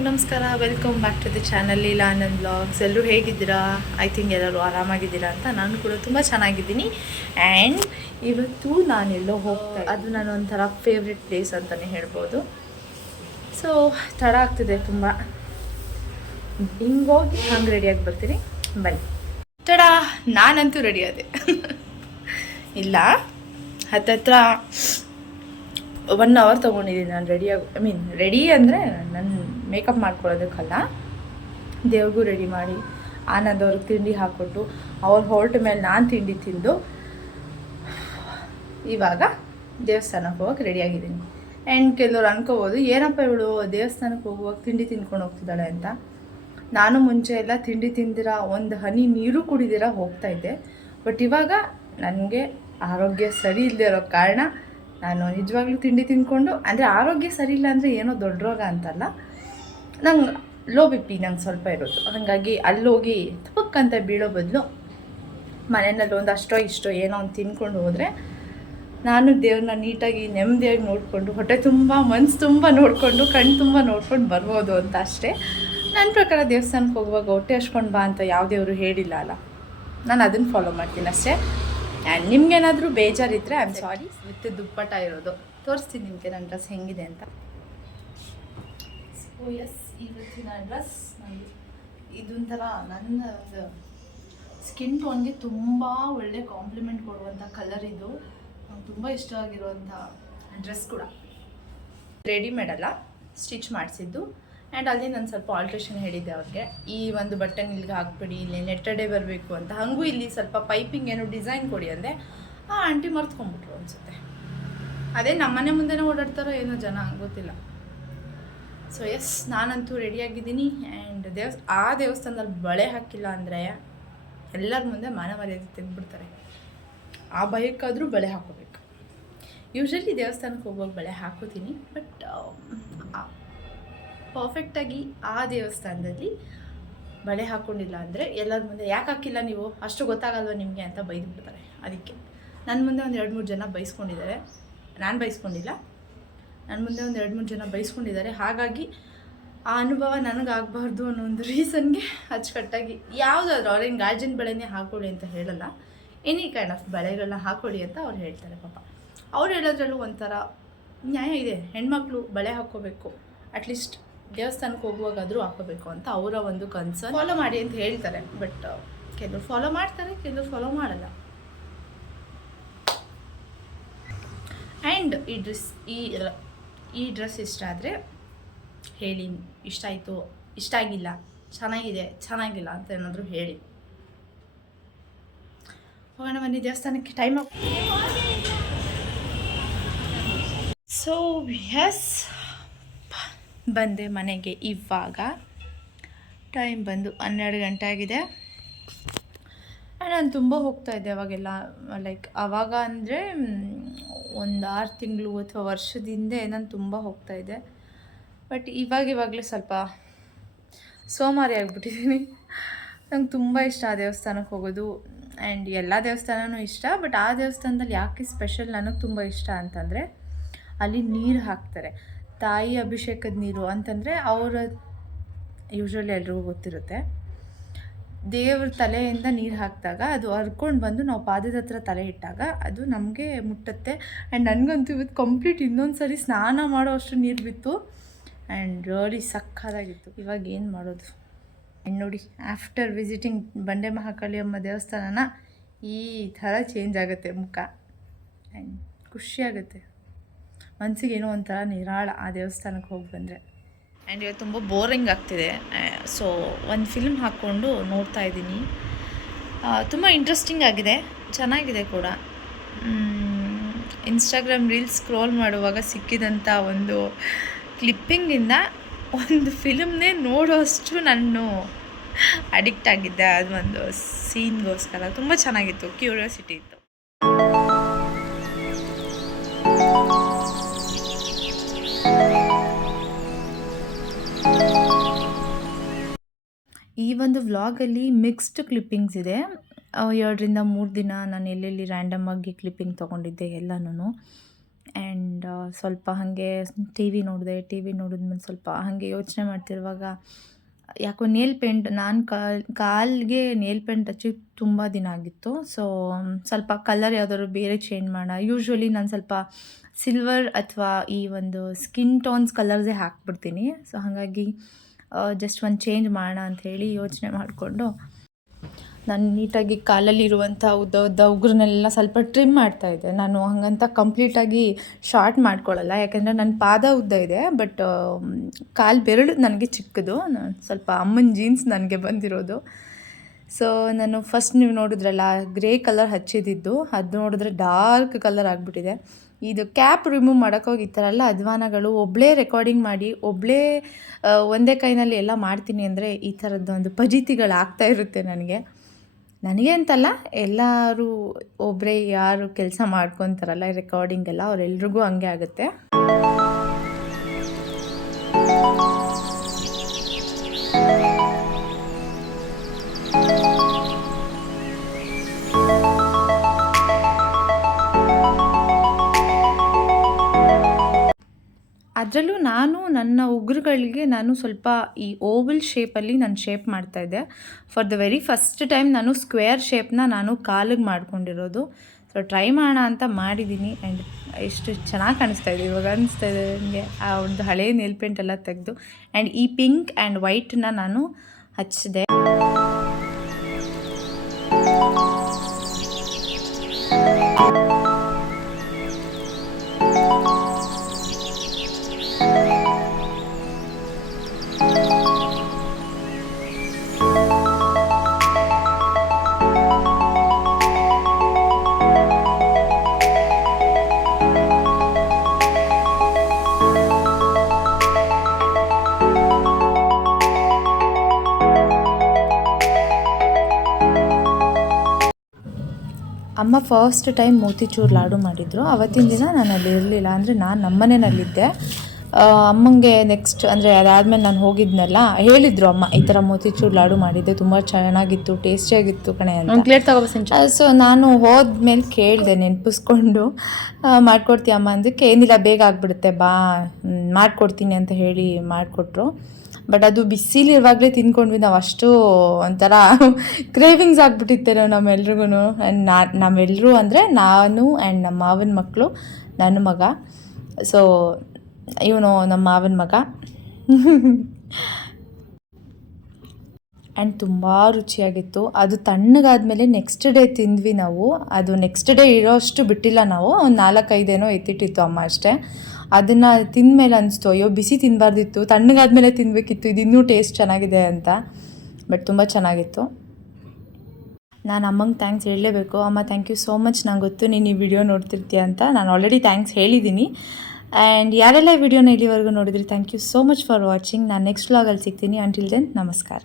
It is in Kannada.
ಎಲ್ಲರಿಗೂ ನಮಸ್ಕಾರ. Welcome back to the channel Leela Anand vlogs. ಎಲ್ಲರೂ ಹೇಗಿದ್ದೀರಾ? ಐ ಥಿಂಕ್ ಎಲ್ಲರೂ ಆರಾಮಾಗಿದ್ದೀರಾ ಅಂತ. ನಾನು ಕೂಡ ತುಂಬ ಚೆನ್ನಾಗಿದ್ದೀನಿ. ಆ್ಯಂಡ್ ಇವತ್ತು ನಾನೆಲ್ಲೋ ಹೋಗ್ತಾ, ಅದು ನಾನು ಒಂಥರ ಫೇವ್ರೆಟ್ ಪ್ಲೇಸ್ ಅಂತಲೇ ಹೇಳ್ಬೋದು. ಸೊ ತಡ ಆಗ್ತಿದೆ ತುಂಬ. ಹಿಂಗೋಗಿ ಹಂಗೆ ರೆಡಿಯಾಗಿ ಬರ್ತೀನಿ, ಬನ್ನಿ. ತಡ, ನಾನಂತೂ ರೆಡಿ ಆದೆ. ಇಲ್ಲ, ಹತ್ತತ್ರ 1 ಅವರ್ ತೊಗೊಂಡಿದ್ದೀನಿ ನಾನು ರೆಡಿಯಾಗಿ. ರೆಡಿ ಅಂದರೆ ನನ್ನ ಮೇಕಪ್ ಮಾಡ್ಕೊಳ್ಳೋದಕ್ಕಲ್ಲ, ದೇವ್ರಿಗೂ ರೆಡಿ ಮಾಡಿ ಆನಂದ್ ಅವ್ರಿಗೆ ತಿಂಡಿ ಹಾಕ್ಕೊಟ್ಟು ಅವ್ರು ಹೊರಟ ಮೇಲೆ ನಾನು ತಿಂಡಿ ತಿಂದು ಇವಾಗ ದೇವಸ್ಥಾನಕ್ಕೆ ಹೋಗೋಕೆ ರೆಡಿಯಾಗಿದ್ದೀನಿ. ಆ್ಯಂಡ್ ಕೆಲವ್ರು ಅನ್ಕೋಬೋದು, ಏನಪ್ಪ ಇವಳು ದೇವಸ್ಥಾನಕ್ಕೆ ಹೋಗುವಾಗ ತಿಂಡಿ ತಿಂದ್ಕೊಂಡು ಹೋಗ್ತಿದ್ದಾಳೆ ಅಂತ. ನಾನು ಮುಂಚೆ ಎಲ್ಲ ತಿಂಡಿ ತಿಂದಿರ, ಒಂದು ಹನಿ ನೀರು ಕುಡಿದಿರ ಹೋಗ್ತಾಯಿದ್ದೆ. ಬಟ್ ಇವಾಗ ನನಗೆ ಆರೋಗ್ಯ ಸರಿ ಇಲ್ಲದೆ ಇರೋ ಕಾರಣ ನಾನು ನಿಜವಾಗ್ಲೂ ತಿಂಡಿ ತಿಂದ್ಕೊಂಡು, ಅಂದರೆ ಆರೋಗ್ಯ ಸರಿ ಇಲ್ಲ ಅಂದರೆ ಏನೋ ದೊಡ್ಡ ರೋಗ ಅಂತಲ್ಲ, ನಂಗೆ ಲೋ ಬಿ ಪಿ ನಂಗೆ ಸ್ವಲ್ಪ ಇರೋದು. ಹಾಗಾಗಿ ಅಲ್ಲೋಗಿ ತಪ್ಪಕ್ಕಂತ ಬೀಳೋ ಬದಲು ಮನೆಯಲ್ಲಿ ಒಂದು ಅಷ್ಟೋ ಇಷ್ಟೋ ಏನೋ ಒಂದು ತಿನ್ಕೊಂಡು ಹೋದರೆ ನಾನು ದೇವ್ರನ್ನ ನೀಟಾಗಿ ನೆಮ್ಮದಿಯಾಗಿ ನೋಡಿಕೊಂಡು, ಹೊಟ್ಟೆ ತುಂಬ ಮನಸ್ಸು ತುಂಬ ನೋಡಿಕೊಂಡು, ಕಣ್ಣು ತುಂಬ ನೋಡ್ಕೊಂಡು ಬರ್ಬೋದು ಅಂತ ಅಷ್ಟೇ. ನನ್ನ ಪ್ರಕಾರ ದೇವಸ್ಥಾನಕ್ಕೆ ಹೋಗುವಾಗ ಹೊಟ್ಟೆ ಹಚ್ಕೊಂಡು ಬಾ ಅಂತ ಯಾವ ದೇವರು ಹೇಳಿಲ್ಲ ಅಲ್ಲ, ನಾನು ಅದನ್ನು ಫಾಲೋ ಮಾಡ್ತೀನಿ ಅಷ್ಟೇ. ಆ್ಯಂಡ್ ನಿಮ್ಗೇನಾದರೂ ಬೇಜಾರಿದ್ದರೆ ಐ ಆಮ್ ಸಾರಿ. ವಿತ್ ದುಪ್ಪಟ್ಟ ಇರೋದು ತೋರಿಸ್ತೀನಿ ನಿಮಗೆ ನನ್ನ ಡ್ರೆಸ್ ಹೆಂಗಿದೆ ಅಂತ. ಸೊ ಎಸ್, ಇವತ್ತಿನ ಡ್ರೆಸ್ ಇದೊಂಥರ ನನ್ನ ಒಂದು ಸ್ಕಿನ್ ಟೋನ್ಗೆ ತುಂಬ ಒಳ್ಳೆ ಕಾಂಪ್ಲಿಮೆಂಟ್ ಕೊಡುವಂಥ ಕಲರ್. ಇದು ನಂಗೆ ತುಂಬ ಇಷ್ಟ ಆಗಿರುವಂಥ ಡ್ರೆಸ್ ಕೂಡ. ರೆಡಿಮೇಡ್ ಅಲ್ಲ, ಸ್ಟಿಚ್ ಮಾಡಿಸಿದ್ದು. ಆ್ಯಂಡ್ ಅಲ್ಲಿ ನಾನು ಸ್ವಲ್ಪ ಆಲ್ಟ್ರೇಷನ್ ಹೇಳಿದ್ದೆ ಅವ್ರಿಗೆ, ಈ ಒಂದು ಬಟನ್ ಇಲ್ಲಿಗೆ ಹಾಕ್ಬಿಡಿ, ಇಲ್ಲಿ ನೆಟ್ಟಡೆ ಬರಬೇಕು ಅಂತ. ಹಾಗೂ ಇಲ್ಲಿ ಸ್ವಲ್ಪ ಪೈಪಿಂಗ್ ಏನೋ ಡಿಸೈನ್ ಕೊಡಿ ಅಂದೆ. ಆ ಆಂಟಿ ಮರ್ತ್ಕೊಂಡ್ಬಿಟ್ರು ಅನಿಸುತ್ತೆ. ಅದೇ ನಮ್ಮನೆ ಮುಂದೆನೇ ಓಡಾಡ್ತಾರೋ ಏನೋ ಜನ, ಗೊತ್ತಿಲ್ಲ. ಸೊ ಎಸ್, ನಾನಂತೂ ರೆಡಿಯಾಗಿದ್ದೀನಿ. ಆ್ಯಂಡ್ ಆ ದೇವಸ್ಥಾನದಲ್ಲಿ ಬಳೆ ಹಾಕಿಲ್ಲ ಅಂದರೆ ಎಲ್ಲರ ಮುಂದೆ ಮಾನ ಮರ್ಯಾದೆ ತೆಗೆದುಬಿಡ್ತಾರೆ. ಆ ಭಯಕ್ಕಾದರೂ ಬಳೆ ಹಾಕೋಬೇಕು. ಯೂಶ್ವಲಿ ದೇವಸ್ಥಾನಕ್ಕೆ ಹೋಗುವಾಗ ಬಳೆ ಹಾಕೋತೀನಿ, ಬಟ್ ಪರ್ಫೆಕ್ಟಾಗಿ ಆ ದೇವಸ್ಥಾನದಲ್ಲಿ ಬಳೆ ಹಾಕ್ಕೊಂಡಿಲ್ಲ ಅಂದರೆ ಎಲ್ಲರ ಮುಂದೆ ಯಾಕೆ ಹಾಕಿಲ್ಲ ನೀವು, ಅಷ್ಟು ಗೊತ್ತಾಗಲ್ವ ನಿಮಗೆ ಅಂತ ಬೈದುಬಿಡ್ತಾರೆ. ಅದಕ್ಕೆ ನನ್ನ ಮುಂದೆ ಒಂದು 2-3 ಜನ ಬೈಸ್ಕೊಂಡಿದ್ದಾರೆ. ನಾನು ಬೈಸ್ಕೊಂಡಿಲ್ಲ, ನನ್ನ ಮುಂದೆ ಒಂದು 2-3 ಜನ ಬೈಸ್ಕೊಂಡಿದ್ದಾರೆ. ಹಾಗಾಗಿ ಆ ಅನುಭವ ನನಗಾಗಬಾರ್ದು ಅನ್ನೋ ಒಂದು ರೀಸನ್ಗೆ ಅಚ್ಚುಕಟ್ಟಾಗಿ ಯಾವುದಾದ್ರೂ ಅವ್ರೇನು ಗಾಜಿನ ಬಳೆನೇ ಹಾಕೊಳ್ಳಿ ಅಂತ ಹೇಳಲ್ಲ, ಎನಿ ಕೈಂಡ್ ಆಫ್ ಬಳೆಗಳನ್ನ ಹಾಕೊಳ್ಳಿ ಅಂತ ಅವ್ರು ಹೇಳ್ತಾರೆ. ಪಾಪ ಅವ್ರು ಹೇಳೋದ್ರಲ್ಲೂ ಒಂಥರ ನ್ಯಾಯ ಇದೆ. ಹೆಣ್ಮಕ್ಳು ಬಳೆ ಹಾಕ್ಕೋಬೇಕು, ಅಟ್ಲೀಸ್ಟ್ ದೇವಸ್ಥಾನಕ್ಕೆ ಹೋಗುವಾಗಾದರೂ ಹಾಕೋಬೇಕು ಅಂತ ಅವರ ಒಂದು ಕನ್ಸರ್ನ್. ಫಾಲೋ ಮಾಡಿ ಅಂತ ಹೇಳ್ತಾರೆ, ಬಟ್ ಕೆಲವರು ಫಾಲೋ ಮಾಡ್ತಾರೆ, ಕೆಲವರು ಫಾಲೋ ಮಾಡಲ್ಲ. ಆ್ಯಂಡ್ ಈ ಡ್ರೆಸ್ ಇಷ್ಟ ಆದರೆ ಹೇಳಿ, ಇಷ್ಟ ಆಯಿತು, ಇಷ್ಟ ಆಗಿಲ್ಲ, ಚೆನ್ನಾಗಿದೆ, ಚೆನ್ನಾಗಿಲ್ಲ ಅಂತ ಏನಾದರೂ ಹೇಳಿ. ಹೋಗೋಣ ಬನ್ನಿ ದೇವಸ್ಥಾನಕ್ಕೆ, ಟೈಮ್ ಆಗ್ತದೆ. ಸೊ ಎಸ್, ಬಂದೆ ಮನೆಗೆ. ಇವಾಗ ಟೈಮ್ ಬಂದು 12 ಗಂಟೆ ಆಗಿದೆ. ನಾನು ತುಂಬ ಹೋಗ್ತಾಯಿದ್ದೆ ಅವಾಗೆಲ್ಲ. ಲೈಕ್ ಆವಾಗ ಅಂದರೆ ಒಂದು 6 ತಿಂಗಳು ಅಥವಾ ವರ್ಷದಿಂದ ನಾನು ತುಂಬ ಹೋಗ್ತಾಯಿದ್ದೆ. ಬಟ್ ಇವಾಗಲೇ ಸ್ವಲ್ಪ ಸೋಮಾರಿ ಆಗಿಬಿಟ್ಟಿದ್ದೀನಿ. ನಂಗೆ ತುಂಬ ಇಷ್ಟ ಆ ದೇವಸ್ಥಾನಕ್ಕೆ ಹೋಗೋದು. ಆ್ಯಂಡ್ ಎಲ್ಲ ದೇವಸ್ಥಾನವೂ ಇಷ್ಟ, ಬಟ್ ಆ ದೇವಸ್ಥಾನದಲ್ಲಿ ಯಾಕೆ ಸ್ಪೆಷಲ್ ನನಗೆ ತುಂಬ ಇಷ್ಟ ಅಂತಂದರೆ, ಅಲ್ಲಿ ನೀರು ಹಾಕ್ತಾರೆ, ತಾಯಿ ಅಭಿಷೇಕದ ನೀರು ಅಂತಂದರೆ. ಅವರ ಯೂಶ್ವಲಿ ಎಲ್ರಿಗೂ ಗೊತ್ತಿರುತ್ತೆ, ದೇವ್ರ ತಲೆಯಿಂದ ನೀರು ಹಾಕಿದಾಗ ಅದು ಹರ್ಕೊಂಡು ಬಂದು ನಾವು ಪಾದದ ಹತ್ರ ತಲೆ ಇಟ್ಟಾಗ ಅದು ನಮಗೆ ಮುಟ್ಟುತ್ತೆ. ಆ್ಯಂಡ್ ನನಗಂತೂ ಇವತ್ತು ಕಂಪ್ಲೀಟ್ ಇನ್ನೊಂದು ಸರಿ ಸ್ನಾನ ಮಾಡೋ ಅಷ್ಟು ನೀರು ಬಿತ್ತು. ಆ್ಯಂಡ್ ರಿಯಲಿ ಸಕ್ಕತ್ತಾಗಿತ್ತು. ಇವಾಗ ಏನು ಮಾಡೋದು? ಆ್ಯಂಡ್ ನೋಡಿ, ಆಫ್ಟರ್ ವಿಸಿಟಿಂಗ್ ಬಂಡೆ ಮಹಾಕಾಳಿ ಅಮ್ಮ ದೇವಸ್ಥಾನನ ಈ ಥರ ಚೇಂಜ್ ಆಗುತ್ತೆ ಮುಖ. ಆ್ಯಂಡ್ ಖುಷಿಯಾಗುತ್ತೆ ಮನಸ್ಸಿಗೆ, ಏನೋ ಒಂಥರ ನಿರಾಳ ಆ ದೇವಸ್ಥಾನಕ್ಕೆ ಹೋಗಿ ಬಂದರೆ. ಆ್ಯಂಡ್ ಇವತ್ತು ತುಂಬ ಬೋರಿಂಗ್ ಆಗ್ತಿದೆ. ಸೊ ಒಂದು ಫಿಲ್ಮ್ ಹಾಕ್ಕೊಂಡು ನೋಡ್ತಾ ಇದ್ದೀನಿ. ತುಂಬ ಇಂಟ್ರೆಸ್ಟಿಂಗ್ ಆಗಿದೆ, ಚೆನ್ನಾಗಿದೆ ಕೂಡ. ಇನ್ಸ್ಟಾಗ್ರಾಮ್ ರೀಲ್ಸ್ ಸ್ಕ್ರೋಲ್ ಮಾಡುವಾಗ ಸಿಕ್ಕಿದಂಥ ಒಂದು ಕ್ಲಿಪ್ಪಿಂಗಿಂದ ಒಂದು ಫಿಲ್ಮ್ನೇ ನೋಡೋಷ್ಟು ನಾನು ಅಡಿಕ್ಟ್ ಆಗಿದ್ದೆ. ಅದು ಒಂದು ಸೀನ್ಗೋಸ್ಕರ ತುಂಬ ಚೆನ್ನಾಗಿತ್ತು, ಕ್ಯೂರಿಯಾಸಿಟಿ ಇತ್ತು. ಈ ಒಂದು ವ್ಲಾಗಲ್ಲಿ ಮಿಕ್ಸ್ಡ್ ಕ್ಲಿಪ್ಪಿಂಗ್ಸ್ ಇದೆ. 2 ರಿಂದ 3 ದಿನ ನಾನು ಎಲ್ಲೆಲ್ಲಿ ರ್ಯಾಂಡಮ್ ಆಗಿ ಕ್ಲಿಪ್ಪಿಂಗ್ ತೊಗೊಂಡಿದ್ದೆ ಎಲ್ಲನೂ. ಆ್ಯಂಡ್ ಸ್ವಲ್ಪ ಹಾಗೆ ಟಿ ವಿ ನೋಡಿದ್ಮೇಲೆ ಸ್ವಲ್ಪ ಹಾಗೆ ಯೋಚನೆ ಮಾಡ್ತಿರುವಾಗ ಯಾಕೋ ನೇಲ್ ಪೇಂಟ್ ನಾನು ಕಾಲಿಗೆ ನೇಲ್ ಪೇಂಟ್ ಹಚ್ಚಿ ತುಂಬ ದಿನ ಆಗಿತ್ತು. ಸೊ ಸ್ವಲ್ಪ ಕಲರ್ ಯಾವ್ದಾದ್ರು ಬೇರೆ ಚೇಂಜ್ ಮಾಡೋಣ. ಯೂಶ್ವಲಿ ನಾನು ಸ್ವಲ್ಪ ಸಿಲ್ವರ್ ಅಥವಾ ಈ ಒಂದು ಸ್ಕಿನ್ ಟೋನ್ಸ್ ಕಲರ್ಸೇ ಹಾಕ್ಬಿಡ್ತೀನಿ. ಸೊ ಹಾಗಾಗಿ ಜಸ್ಟ್ ಒಂದು ಚೇಂಜ್ ಮಾಡೋಣ ಅಂಥೇಳಿ ಯೋಚನೆ ಮಾಡಿಕೊಂಡು ನಾನು ನೀಟಾಗಿ ಕಾಲಲ್ಲಿರುವಂಥ ಉದ್ದ ಉಗುರನ್ನೆಲ್ಲ ಸ್ವಲ್ಪ ಟ್ರಿಮ್ ಮಾಡ್ತಾಯಿದ್ದೆ. ನಾನು ಹಾಗಂತ ಕಂಪ್ಲೀಟಾಗಿ ಶಾರ್ಟ್ ಮಾಡ್ಕೊಳ್ಳಲ್ಲ, ಯಾಕೆಂದರೆ ನನ್ನ ಪಾದ ಉದ್ದ ಇದೆ, ಬಟ್ ಕಾಲು ಬೆರಳು ನನಗೆ ಚಿಕ್ಕದು. ನಾನು ಸ್ವಲ್ಪ ಅಮ್ಮನ ಜೀನ್ಸ್ ನನಗೆ ಬಂದಿರೋದು. ಸೊ ನಾನು ಫಸ್ಟ್ ನೀವು ನೋಡಿದ್ರಲ್ಲ ಗ್ರೇ ಕಲರ್ ಹಚ್ಚಿದ್ದು, ಅದು ನೋಡಿದ್ರೆ ಡಾರ್ಕ್ ಕಲರ್ ಆಗಿಬಿಟ್ಟಿದೆ. ಇದು ಕ್ಯಾಪ್ ರಿಮೂವ್ ಮಾಡೋಕ್ಕೋಗಿ ಈ ಥರ ಎಲ್ಲ ಅಧ್ವಾನಗಳು ಒಬ್ಬಳೇ ರೆಕಾರ್ಡಿಂಗ್ ಮಾಡಿ ಒಬ್ಬಳೇ ಒಂದೇ ಕೈನಲ್ಲಿ ಎಲ್ಲ ಮಾಡ್ತೀನಿ ಅಂದರೆ ಈ ಥರದ್ದೊಂದು ಫಜೀತಿಗಳಾಗ್ತಾ ಇರುತ್ತೆ ನನಗೆ ಅಂತಲ್ಲ, ಎಲ್ಲರೂ ಒಬ್ಬರೇ ಯಾರು ಕೆಲಸ ಮಾಡ್ಕೊತಾರಲ್ಲ ರೆಕಾರ್ಡಿಂಗೆಲ್ಲ ಅವರೆಲ್ರಿಗೂ ಹಂಗೆ ಆಗುತ್ತೆ. ಅದರಲ್ಲೂ ನನ್ನ ಉಗುರುಗಳಿಗೆ ನಾನು ಸ್ವಲ್ಪ ಈ ಓವಲ್ ಶೇಪಲ್ಲಿ ನಾನು ಶೇಪ್ ಮಾಡ್ತಾಯಿದ್ದೆ. For the very first time ನಾನು ಸ್ಕ್ವೇರ್ ಶೇಪ್ನ ನಾನು ಕಾಲಿಗೆ ಮಾಡ್ಕೊಂಡಿರೋದು. ಸೊ ಟ್ರೈ ಮಾಡೋಣ ಅಂತ ಮಾಡಿದ್ದೀನಿ. ಆ್ಯಂಡ್ ಎಷ್ಟು ಚೆನ್ನಾಗಿ ಕಾಣಿಸ್ತಾ ಇದೆ ಇವಾಗ ಅನಿಸ್ತಾ ಇದೆ ನನಗೆ. ಆ ಒಂದು ಹಳೆ ನೇಲ್ ಪೇಂಟ್ ಎಲ್ಲ ತೆಗೆದು ಆ್ಯಂಡ್ ಈ ಪಿಂಕ್ ಆ್ಯಂಡ್ ವೈಟನ್ನ ನಾನು ಹಚ್ಚಿದೆ. ಅಮ್ಮ ಫಸ್ಟ್ ಟೈಮ್ ಮೋತಿಚೂರ್ ಲಾಡು ಮಾಡಿದರು. ಅವತ್ತಿನ ದಿನ ನಾನು ಅಲ್ಲಿ ಇರಲಿಲ್ಲ, ಅಂದರೆ ನಾನು ನಮ್ಮನೆಯಲ್ಲಿದ್ದೆ. ಅಮ್ಮಂಗೆ ನೆಕ್ಸ್ಟ್ ಅಂದರೆ ಅದಾದಮೇಲೆ ನಾನು ಹೋಗಿದ್ನಲ್ಲ, ಹೇಳಿದರು ಅಮ್ಮ ಈ ಥರ ಮೋತಿಚೂರ್ ಲಾಡು ಮಾಡಿದ್ದೆ, ತುಂಬ ಚೆನ್ನಾಗಿತ್ತು, ಟೇಸ್ಟಿಯಾಗಿತ್ತು ಕಣೆ ಅಂತ. ಸೊ ನಾನು ಹೋದ್ಮೇಲೆ ಕೇಳಿದೆ ನೆನಪಿಸ್ಕೊಂಡು, ಮಾಡಿಕೊಡ್ತೀಯ ಅಮ್ಮ ಅಂದಕ್ಕೆ ಏನಿಲ್ಲ ಬೇಗ ಆಗಿಬಿಡುತ್ತೆ ಬಾ ಮಾಡಿಕೊಡ್ತೀನಿ ಅಂತ ಹೇಳಿ ಮಾಡಿಕೊಟ್ರು. ಬಟ್ ಅದು ಬಿಸಿಲಿರುವಾಗಲೇ ತಿಂದ್ಕೊಂಡ್ವಿ ನಾವು. ಅಷ್ಟು ಒಂಥರ ಕ್ರೇವಿಂಗ್ಸ್ ಆಗಿಬಿಟ್ಟಿತ್ತೇನೋ ನಮ್ಮೆಲ್ರಿಗೂ. ನಾವೆಲ್ಲರೂ ಅಂದರೆ ನಾನು ಆ್ಯಂಡ್ ನಮ್ಮ ಮಾವನ ಮಕ್ಕಳು, ನನ್ನ ಮಗ, ಸೊ ಇವನು ನಮ್ಮ ಮಾವನ ಮಗ. ಆ್ಯಂಡ್ ತುಂಬ ರುಚಿಯಾಗಿತ್ತು. ಅದು ತಣ್ಣಗಾದ್ಮೇಲೆ ನೆಕ್ಸ್ಟ್ ಡೇ ತಿಂದ್ವಿ ನಾವು. ಅದು ನೆಕ್ಸ್ಟ್ ಡೇ ಇರೋಷ್ಟು ಬಿಟ್ಟಿಲ್ಲ ನಾವು, ಒಂದು 4-5 ಏನೋ ಎತ್ತಿಟ್ಟಿತ್ತು ಅಮ್ಮ ಅಷ್ಟೇ. ಅದನ್ನು ತಿಂದಮೇಲೆ ಅನಿಸ್ತು ಅಯ್ಯೋ ಬಿಸಿ ತಿನ್ನಬಾರ್ದಿತ್ತು, ತಣ್ಣಗಾದ್ಮೇಲೆ ತಿನ್ನಬೇಕಿತ್ತು, ಇದು ಇನ್ನೂ ಟೇಸ್ಟ್ ಚೆನ್ನಾಗಿದೆ ಅಂತ. ಬಟ್ ತುಂಬ ಚೆನ್ನಾಗಿತ್ತು. ನಾನು ಅಮ್ಮಂಗೆ ಥ್ಯಾಂಕ್ಸ್ ಹೇಳಲೇಬೇಕು. ಅಮ್ಮ ಥ್ಯಾಂಕ್ ಯು ಸೋ ಮಚ್. ನಂಗೆ ಗೊತ್ತು ನೀನು ಈ ವಿಡಿಯೋ ನೋಡ್ತಿರ್ತೀಯ ಅಂತ. ನಾನು ಆಲ್ರೆಡಿ ಥ್ಯಾಂಕ್ಸ್ ಹೇಳಿದ್ದೀನಿ. ಆ್ಯಂಡ್ ಯಾರೆಲ್ಲ ಈ ವಿಡಿಯೋನ ಇಲ್ಲಿವರೆಗೂ ನೋಡಿದ್ರಿ, thank you so much for watching. ನಾನು ನೆಕ್ಸ್ಟ್ ವ್ಲಾಗಲ್ಲಿ ಸಿಗ್ತೀನಿ. ಅಂಟಿಲ್ ದೆನ್ ನಮಸ್ಕಾರ.